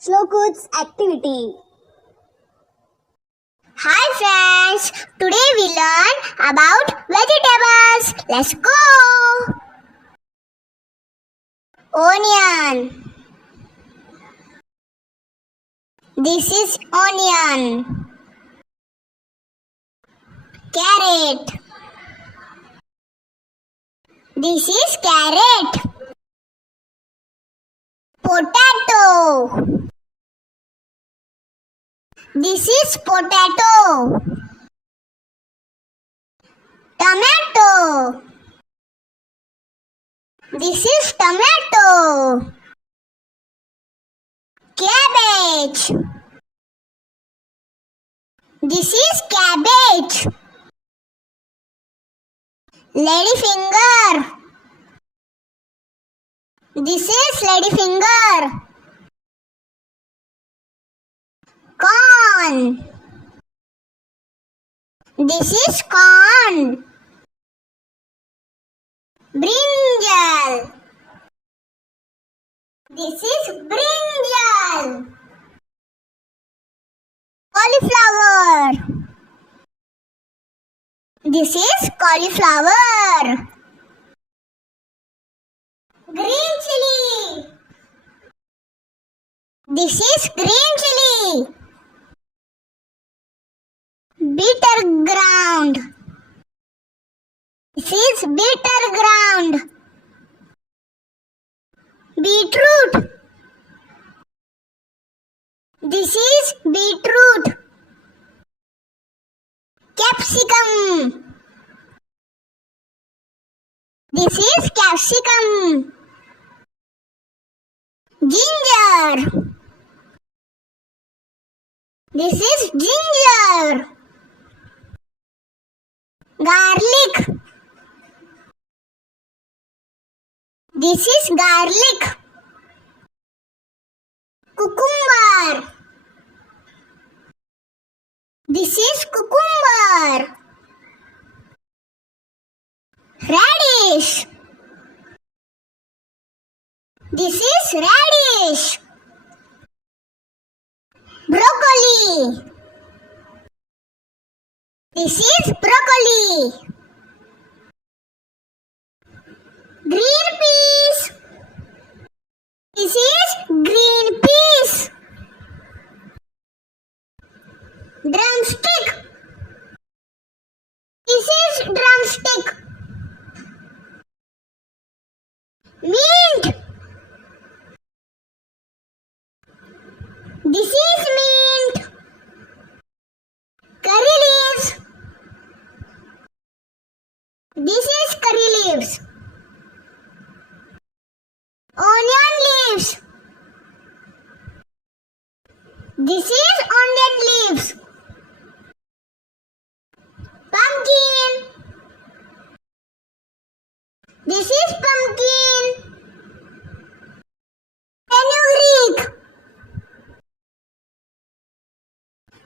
Slowcook's activity. Hi friends, today we learn about vegetables. Let's go. Onion. This is onion. Carrot. This is carrot. Potato. This is potato. Tomato. This is tomato. Cabbage. This is cabbage. Ladyfinger. This is ladyfinger. Corn. This is corn. Brinjal. This is brinjal. Cauliflower. This is cauliflower. Green chili. This is green chili. Bitter ground. This is bitter ground. Beetroot. This is beetroot. Capsicum. This is capsicum. Ginger. This is ginger. Garlic. This is garlic. Cucumber. This is cucumber. Radish. This is radish. Broccoli. This is broccoli. Green peas. This is green peas. Drumstick. This is drumstick. Mint. This is mint. Curry leaves. This is curry leaves. Onion leaves. This is onion leaves. Pumpkin. This is pumpkin. Fenugreek.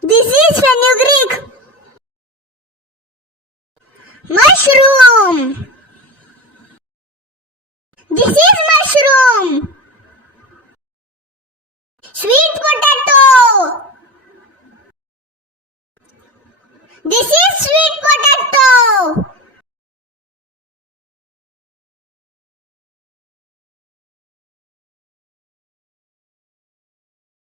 This is fenugreek. Mushroom. This is mushroom. Sweet potato. This